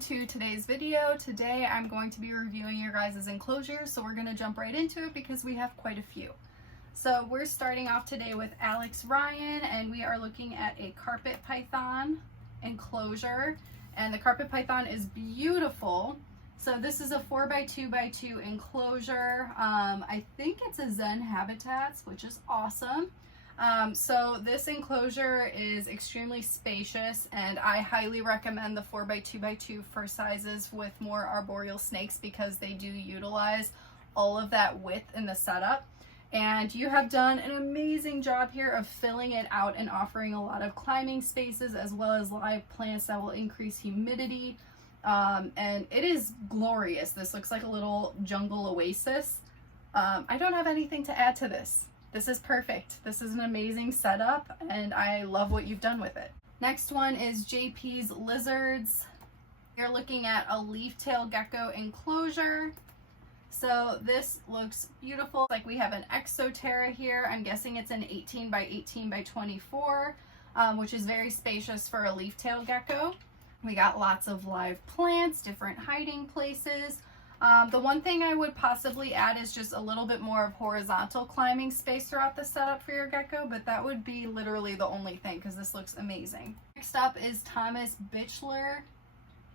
to today's video. Today I'm going to be reviewing your guys' enclosures, so we're going to jump right into it because we have quite a few. So we're starting off today with Alex Ryan, and we are looking at a carpet python enclosure, and the carpet python is beautiful. So this is a 4x2x2 enclosure. I think it's a Zen Habitats, which is awesome. So this enclosure is extremely spacious, and I highly recommend the 4x2x2 for sizes with more arboreal snakes because they do utilize all of that width in the setup. And you have done an amazing job here of filling it out and offering a lot of climbing spaces as well as live plants that will increase humidity. And it is glorious. This looks like a little jungle oasis. I don't have anything to add to this. This is perfect. This is an amazing setup, and I love what you've done with it. Next one is JP's Lizards. You're looking at a leaf-tail gecko enclosure. So this looks beautiful. Like we have an Exoterra here. I'm guessing it's an 18 by 18 by 24, which is very spacious for a leaf-tail gecko. We got lots of live plants, different hiding places. The one thing I would possibly add is just a little bit more of horizontal climbing space throughout the setup for your gecko, but that would be literally the only thing because this looks amazing. Next up is Thomas Bichler,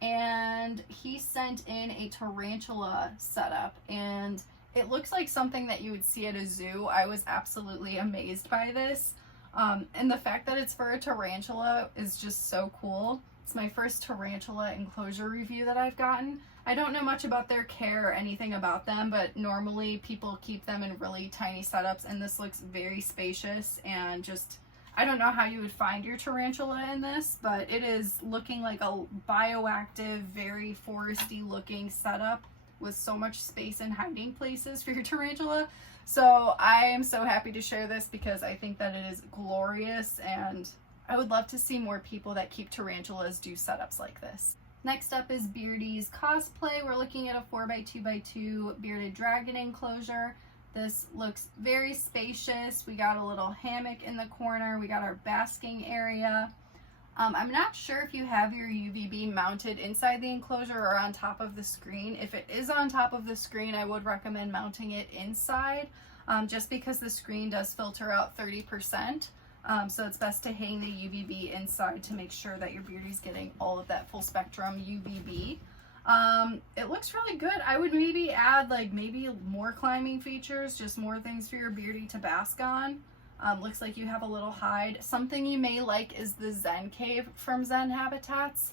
and he sent in a tarantula setup, and it looks like something that you would see at a zoo. I was absolutely amazed by this, and the fact that it's for a tarantula is just so cool. It's my first tarantula enclosure review that I've gotten. I don't know much about their care or anything about them, but normally people keep them in really tiny setups, and this looks very spacious and just, I don't know how you would find your tarantula in this, but it is looking like a bioactive, very foresty looking setup with so much space and hiding places for your tarantula. So I am so happy to share this because I think that it is glorious, and I would love to see more people that keep tarantulas do setups like this. Next up is Beardy's Cosplay. We're looking at a 4x2x2 bearded dragon enclosure. This looks very spacious. We got a little hammock in the corner. We got our basking area. I'm not sure if you have your UVB mounted inside the enclosure or on top of the screen. If it is on top of the screen, I would recommend mounting it inside, just because the screen does filter out 30%. So it's best to hang the UVB inside to make sure that your Beardy's getting all of that full spectrum UVB. It looks really good. I would maybe add maybe more climbing features, just more things for your Beardy to bask on. Looks like you have a little hide. Something you may like is the Zen Cave from Zen Habitats.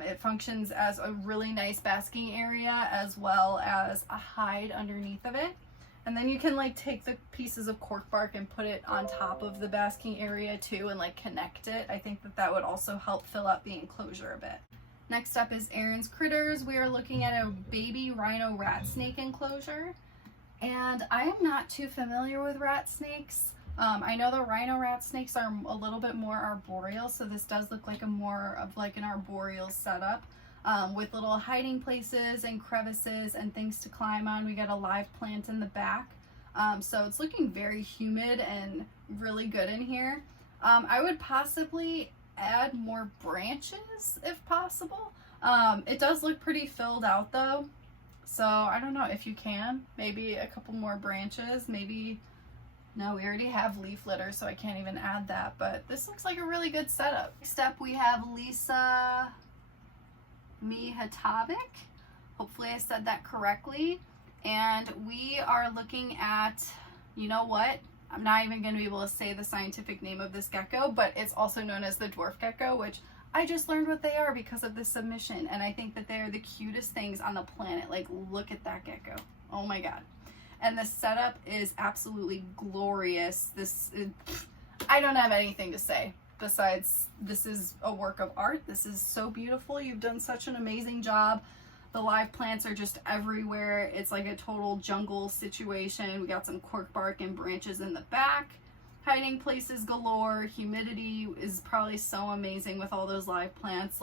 It functions as a really nice basking area as well as a hide underneath of it. And then you can take the pieces of cork bark and put it on top of the basking area too and connect it. I think that would also help fill out the enclosure a bit. Next up is Aaron's Critters. We are looking at a baby rhino rat snake enclosure. And I am not too familiar with rat snakes. I know the rhino rat snakes are a little bit more arboreal, so this does look like more of an arboreal setup. With little hiding places and crevices and things to climb on. We got a live plant in the back. So it's looking very humid and really good in here. I would possibly add more branches if possible. It does look pretty filled out though. So I don't know if you can. Maybe a couple more branches. Maybe, no, we already have leaf litter, so I can't even add that. But this looks like a really good setup. Next up we have Lisa Mihatovic. Hopefully I said that correctly. And we are looking at, you know what? I'm not even going to be able to say the scientific name of this gecko, but it's also known as the dwarf gecko, which I just learned what they are because of this submission. And I think that they're the cutest things on the planet. Look at that gecko. Oh my God. And the setup is absolutely glorious. I don't have anything to say. Besides, this is a work of art. This is so beautiful. You've done such an amazing job. The live plants are just everywhere. It's like a total jungle situation. We got some cork bark and branches in the back. Hiding places galore. Humidity is probably so amazing with all those live plants.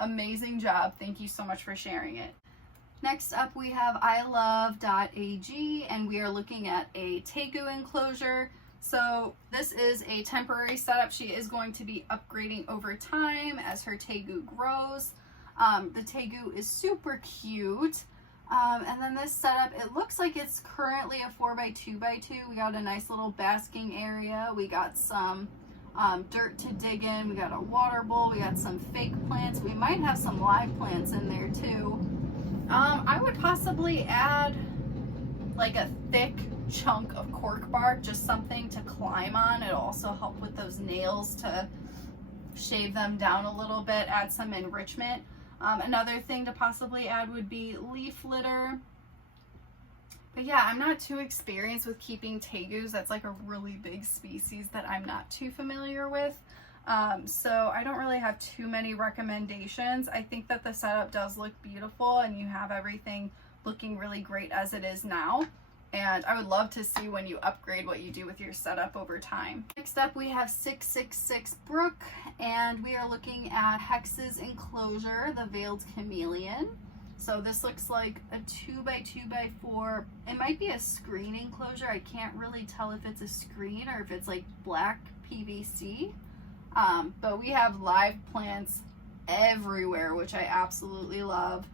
Amazing job. Thank you so much for sharing it. Next up we have ilove.ag, and we are looking at a tegu enclosure. So this is a temporary setup. She is going to be upgrading over time as her tegu grows. The tegu is super cute. And then this setup, it looks like it's currently a 4x2x2. We got a nice little basking area. We got some dirt to dig in. We got a water bowl. We got some fake plants. We might have some live plants in there too. I would possibly add like a thick chunk of cork bark, just something to climb on. It'll also help with those nails to shave them down a little bit, add some enrichment. Another thing to possibly add would be leaf litter. But yeah, I'm not too experienced with keeping tegus. That's like a really big species that I'm not too familiar with. So I don't really have too many recommendations. I think that the setup does look beautiful and you have everything looking really great as it is now. And I would love to see when you upgrade what you do with your setup over time. Next up, we have 666 Brook, and we are looking at Hex's Enclosure, the Veiled Chameleon. So this looks like a 2x2x4. It might be a screen enclosure. I can't really tell if it's a screen or if it's like black PVC. But we have live plants everywhere, which I absolutely love.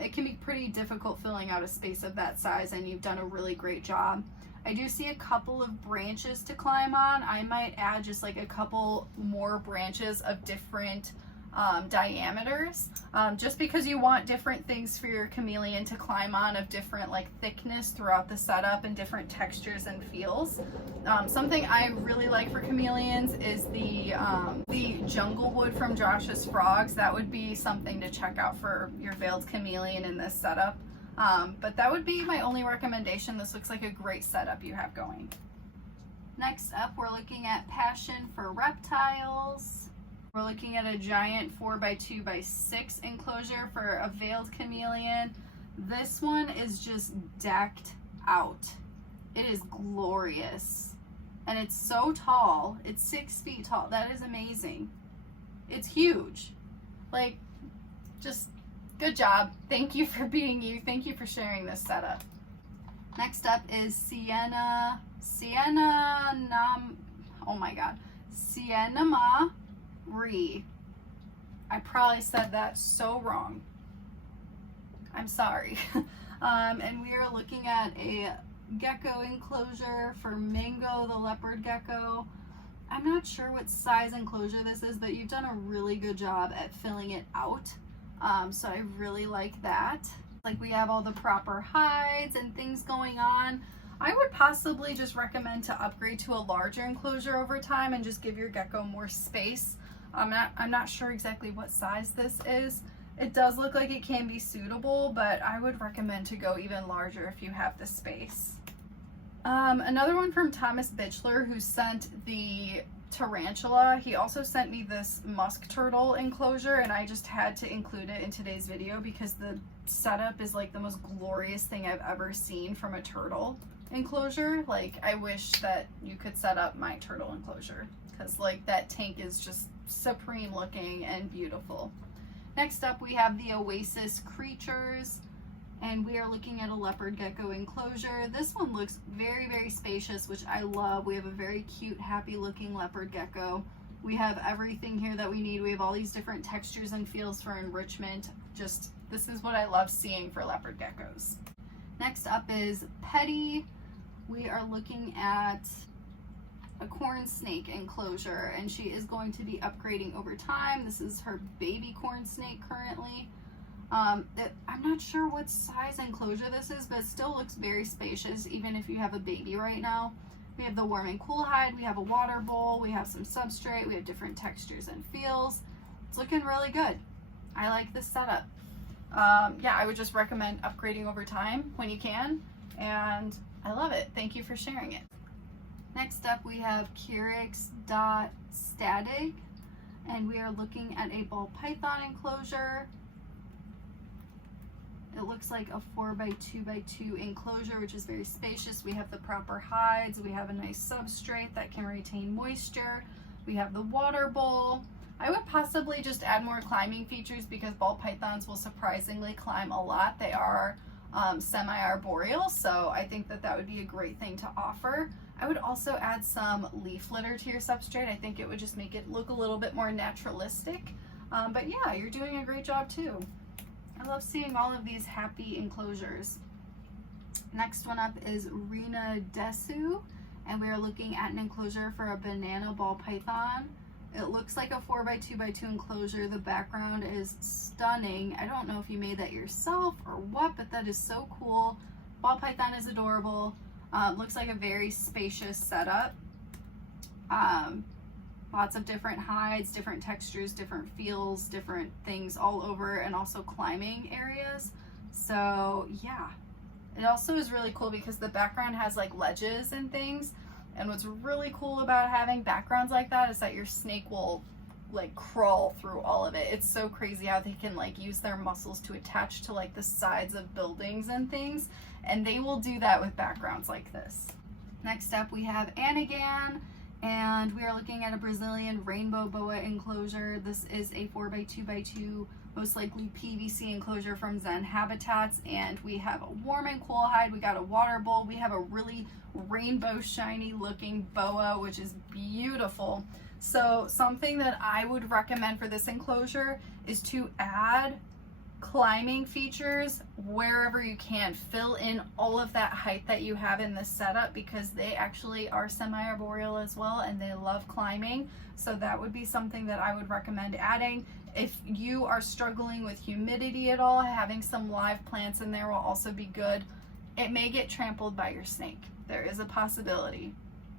It can be pretty difficult filling out a space of that size, and you've done a really great job. I do see a couple of branches to climb on. I might add just like a couple more branches of different diameters, just because you want different things for your chameleon to climb on of different like thickness throughout the setup and different textures and feels. Something I really like for chameleons is the jungle wood from Josh's Frogs. That would be something to check out for your veiled chameleon in this setup. But that would be my only recommendation. This looks like a great setup you have going. Next up, we're looking at Passion for Reptiles. We're looking at a giant 4x2x6 enclosure for a veiled chameleon. This one is just decked out. It is glorious. And it's so tall. It's 6 feet tall. That is amazing. It's huge. Like, just good job. Thank you for being you. Thank you for sharing this setup. Next up is Sienna Marie. I probably said that so wrong. I'm sorry. And we are looking at a gecko enclosure for Mango the leopard gecko. I'm not sure what size enclosure this is, but you've done a really good job at filling it out. So I really like that. Like, we have all the proper hides and things going on. I would possibly just recommend to upgrade to a larger enclosure over time and just give your gecko more space. I'm not sure exactly what size this is. It does look like it can be suitable, but I would recommend to go even larger if you have the space. Another one from Thomas Bitchler, who sent the tarantula. He also sent me this musk turtle enclosure, and I just had to include it in today's video because the setup is like the most glorious thing I've ever seen from a turtle enclosure. Like, I wish that you could set up my turtle enclosure because like that tank is just supreme looking and beautiful. Next up, we have the Oasis Creatures, and we are looking at a leopard gecko enclosure. This one looks very, very spacious, which I love. We have a very cute, happy looking leopard gecko. We have everything here that we need. We have all these different textures and feels for enrichment. Just, this is what I love seeing for leopard geckos. Next up is Petty. We are looking at a corn snake enclosure, and she is going to be upgrading over time. This is her baby corn snake currently. I'm not sure what size enclosure this is, but it still looks very spacious even if you have a baby right now. We have the warm and cool hide, we have a water bowl, we have some substrate, we have different textures and feels. It's looking really good. I like this setup. Yeah, I would just recommend upgrading over time when you can, and I love it. Thank you for sharing it. Next up, we have Kyrix.static, and we are looking at a ball python enclosure. It looks like a 4x2x2 enclosure, which is very spacious. We have the proper hides. We have a nice substrate that can retain moisture. We have the water bowl. I would possibly just add more climbing features because ball pythons will surprisingly climb a lot. They are semi-arboreal, so I think that that would be a great thing to offer. I would also add some leaf litter to your substrate. I think it would just make it look a little bit more naturalistic. But yeah, you're doing a great job too. I love seeing all of these happy enclosures. Next one up is Rena Desu, and we are looking at an enclosure for a banana ball python. It looks like a 4x2x2 enclosure. The background is stunning. I don't know if you made that yourself or what, but that is so cool. Ball python is adorable. Looks like a very spacious setup. Lots of different hides, different textures, different feels, different things all over, and also climbing areas. So yeah, it also is really cool because the background has like ledges and things. And what's really cool about having backgrounds like that is that your snake will like crawl through all of it. It's so crazy how they can like use their muscles to attach to like the sides of buildings and things. And they will do that with backgrounds like this. Next up we have Anagan, and we are looking at a Brazilian rainbow boa enclosure. This is a 4x2x2, most likely PVC enclosure from Zen Habitats, and we have a warm and cool hide. We got a water bowl. We have a really rainbow shiny looking boa, which is beautiful. So something that I would recommend for this enclosure is to add climbing features wherever you can. Fill in all of that height that you have in this setup, because they actually are semi-arboreal as well and they love climbing. So that would be something that I would recommend adding. If you are struggling with humidity at all, having some live plants in there will also be good. It may get trampled by your snake. There is a possibility,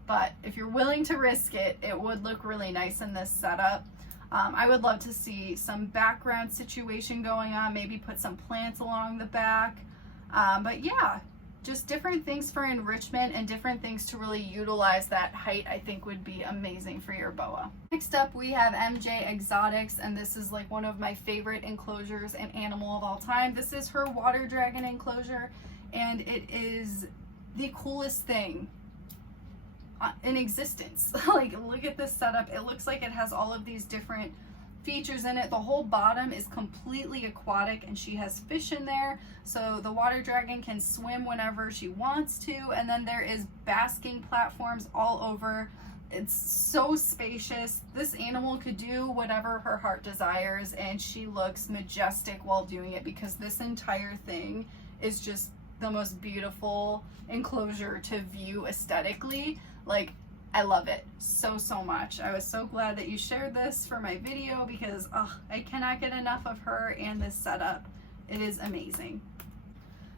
but if you're willing to risk it, it would look really nice in this setup. I would love to see some background situation going on, maybe put some plants along the back. But yeah, just different things for enrichment and different things to really utilize that height, I think would be amazing for your boa. Next up we have MJ Exotics, and this is like one of my favorite enclosures and animal of all time. This is her water dragon enclosure, and it is the coolest thing in existence. Like, look at this setup. It looks like it has all of these different features in it. The whole bottom is completely aquatic, and she has fish in there, so the water dragon can swim whenever she wants to. And then there is basking platforms all over. It's so spacious. This animal could do whatever her heart desires, and she looks majestic while doing it, because this entire thing is just the most beautiful enclosure to view aesthetically. Like, I love it so much. I was so glad that you shared this for my video, because I cannot get enough of her and this setup. It is amazing.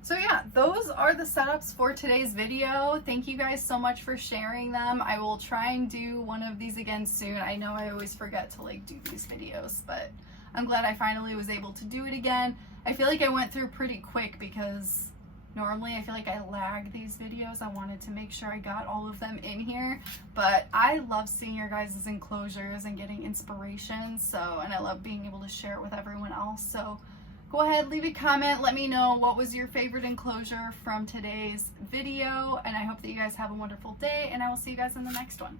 So yeah, those are the setups for today's video. Thank you guys so much for sharing them. I will try and do one of these again soon. I know I always forget to like do these videos, but I'm glad I finally was able to do it again. I feel like I went through pretty quick, because normally I feel like I lag these videos. I wanted to make sure I got all of them in here, but I love seeing your guys' enclosures and getting inspiration. And I love being able to share it with everyone else. So go ahead, leave a comment, let me know what was your favorite enclosure from today's video, and I hope that you guys have a wonderful day, and I will see you guys in the next one.